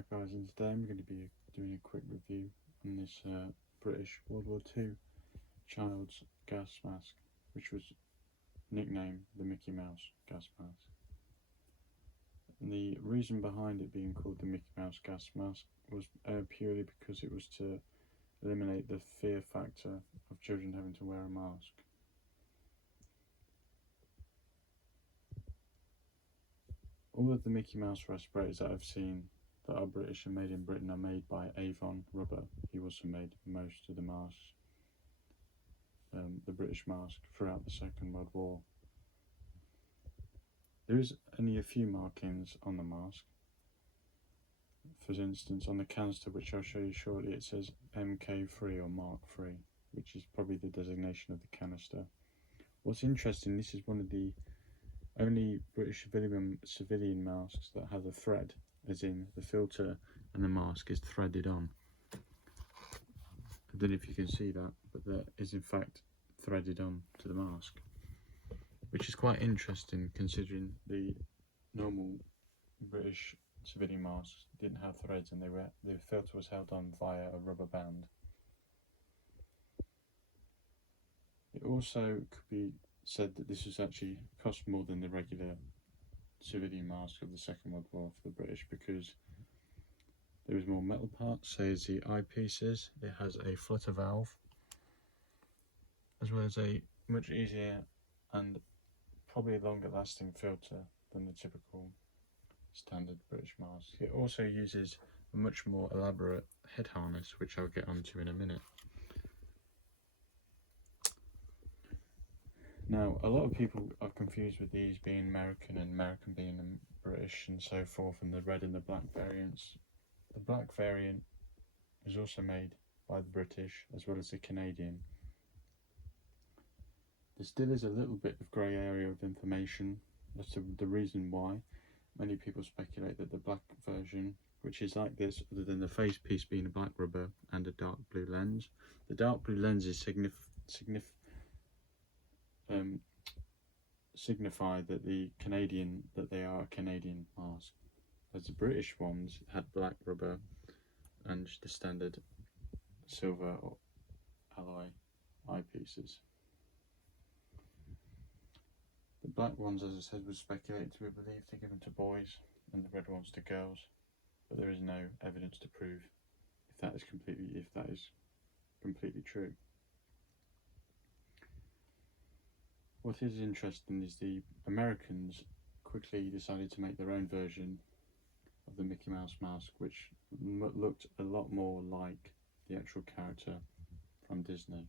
Hi guys, and today I'm going to be doing a quick review on this British World War II child's gas mask, which was nicknamed the Mickey Mouse gas mask. And the reason behind it being called the Mickey Mouse gas mask was purely because it was to eliminate the fear factor of children having to wear a mask. All of the Mickey Mouse respirators that I've seen that are British and made in Britain are made by AVON rubber. He also made most of the masks, the British mask, throughout the Second World War. There is only a few markings on the mask. For instance, on the canister, which I'll show you shortly, it says MK3 or Mark III, which is probably the designation of the canister. What's interesting, this is one of the only British civilian masks that has a thread, as in the filter and the mask is threaded on. I don't know if you can see that, but that is in fact threaded on to the mask, which is quite interesting considering the normal British civilian masks didn't have threads and the filter was held on via a rubber band. It also could be said that this was actually cost more than the regular civilian mask of the Second World War for the British, because there was more metal parts, say as the eyepieces. It has a flutter valve, as well as a much easier and probably longer lasting filter than the typical standard British mask. It also uses a much more elaborate head harness, which I'll get onto in a minute. Now, a lot of people are confused with these being American and American being British and so forth, and the red and the black variants. The black variant is also made by the British as well as the Canadian. There still is a little bit of grey area of information as to the reason why. Many people speculate that the black version, which is like this, other than the face piece being a black rubber and a dark blue lens, the dark blue lens is signify that they are a Canadian mask, as the British ones had black rubber and the standard silver or alloy eyepieces. The black ones, as I said, was speculated to be believed to be given to boys and the red ones to girls, but there is no evidence to prove if that is completely true. What is interesting is the Americans quickly decided to make their own version of the Mickey Mouse mask, which looked a lot more like the actual character from Disney.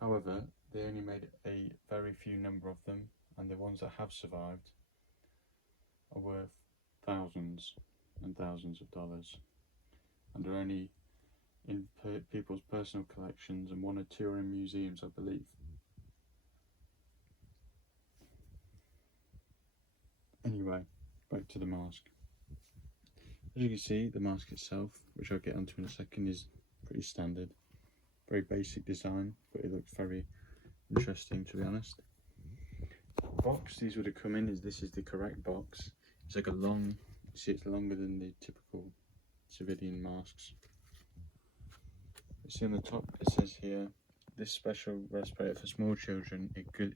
However, they only made a very few number of them, and the ones that have survived are worth thousands and thousands of dollars, and are only in people's personal collections, and one or two are in museums, I believe. Anyway, back to the mask. As you can see, the mask itself, which I'll get onto in a second, is pretty standard. Very basic design, but it looks very interesting, to be honest. The box these would have come in this is the correct box. It's like a long, you see it's longer than the typical civilian masks. You see on the top it says here, this special respirator for small children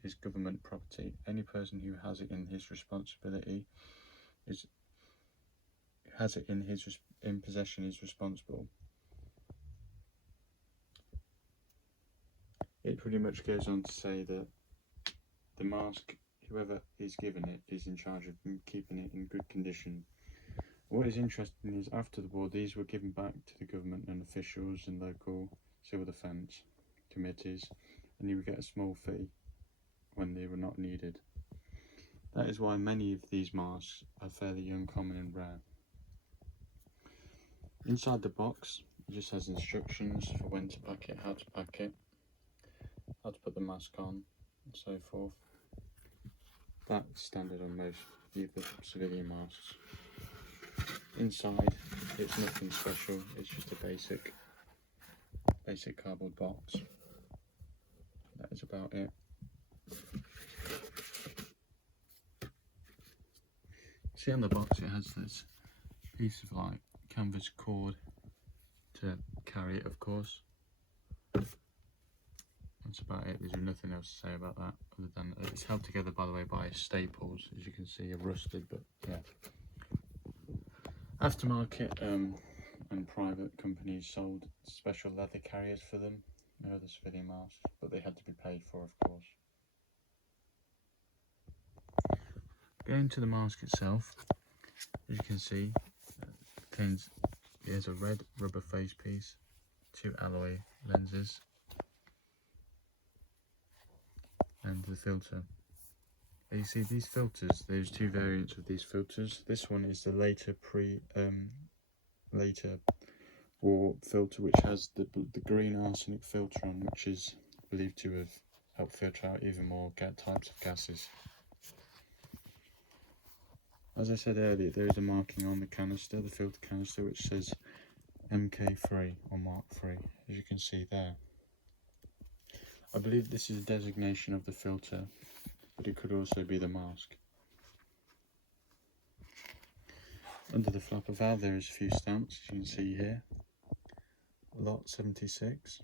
is government property. Any person who has it in his responsibility in possession is responsible. It pretty much goes on to say that the mask, whoever is given it, is in charge of keeping it in good condition. What is interesting is after the war, these were given back to the government and officials and local civil defence committees, and you would get a small fee when they were not needed. That is why many of these masks are fairly uncommon and rare. Inside the box, it just has instructions for when to pack it, how to pack it, how to put the mask on, and so forth. That's standard on most of the civilian masks. Inside, it's nothing special, it's just a basic cardboard box. That is about it. See on the box it has this piece of like canvas cord to carry it, of course. That's about it. There's nothing else to say about that other than it's held together, by the way, by staples, as you can see are rusted, but yeah. Aftermarket and private companies sold special leather carriers for them, the civilian masks, but they had to be paid for, of course. Going to the mask itself, as you can see, there's a red rubber face piece, 2 alloy lenses, and the filter. You see these filters, there's 2 variants of these filters. This one is the later war filter, which has the green arsenic filter on, which is believed to have helped filter out even more types of gases. As I said earlier, there is a marking on the canister, the filter canister, which says MK3 or Mark III, as you can see there. I believe this is a designation of the filter, but it could also be the mask. Under the flapper valve there is a few stamps, as you can see here. Lot 76.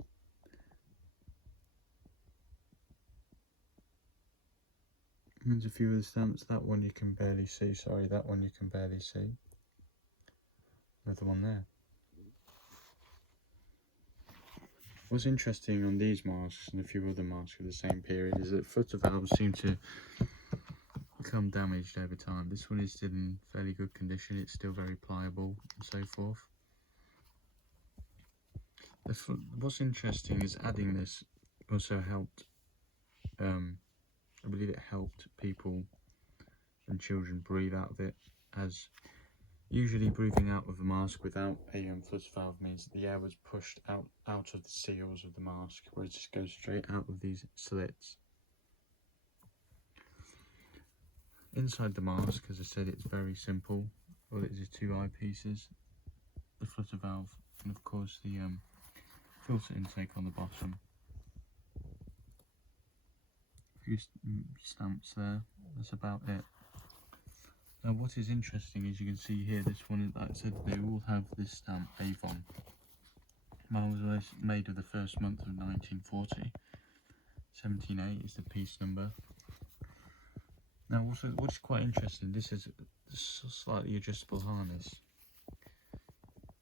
There's a few of the stamps. That one you can barely see, sorry, that one you can barely see. Another one there. What's interesting on these masks and a few other masks of the same period is that flutter valves seem to become damaged over time. This one is still in fairly good condition, it's still very pliable and so forth. What's interesting is adding this also helped, I believe it helped people and children breathe out of it, as usually breathing out of a mask without a flutter valve means that the air was pushed out of the seals of the mask, whereas it just goes straight out of these slits. Inside the mask, as I said, it's very simple. All it is 2 eyepieces, the flutter valve, and of course the filter intake on the bottom. A few stamps there, that's about it. Now what is interesting is you can see here, this one, like I said, they all have this stamp, AVON. Mine was made of the first month of 1940. 17A is the piece number. Now what's quite interesting, this is a slightly adjustable harness.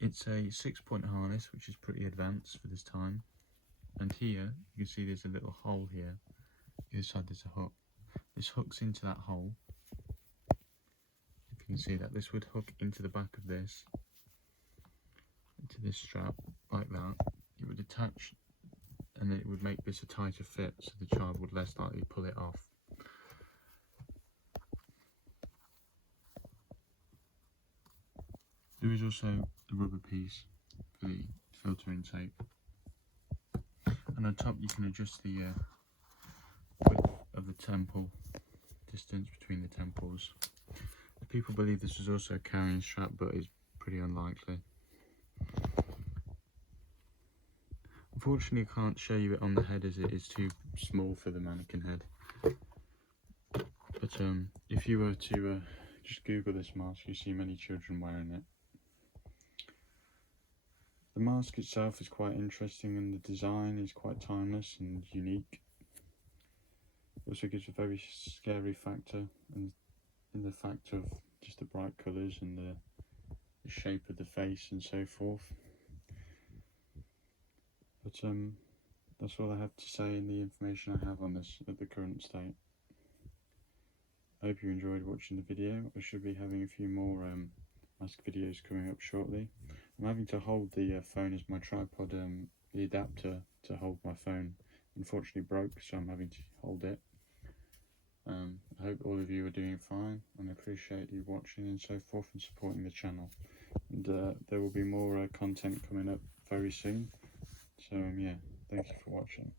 It's a 6-point harness, which is pretty advanced for this time. And here, you can see there's a little hole here. The other side there's a hook. This hooks into that hole. You can see that this would hook into the back of this, into this strap, like that. It would attach, and it would make this a tighter fit, so the child would less likely pull it off. There is also the rubber piece for the filter intake, and on top you can adjust the width of the temple, distance between the temples. People believe this was also a carrying strap, but it's pretty unlikely. Unfortunately, I can't show you it on the head as it is too small for the mannequin head. But if you were to just Google this mask, you see many children wearing it. The mask itself is quite interesting, and the design is quite timeless and unique. It also gives a very scary factor, and in the fact of just the bright colours and the shape of the face and so forth. But that's all I have to say in the information I have on this at the current state. I hope you enjoyed watching the video. I should be having a few more mask videos coming up shortly. I'm having to hold the phone as my tripod. The adapter to hold my phone unfortunately broke, so I'm having to hold it. I hope all of you are doing fine, and I appreciate you watching and so forth and supporting the channel. And there will be more content coming up very soon. So yeah, thank you for watching.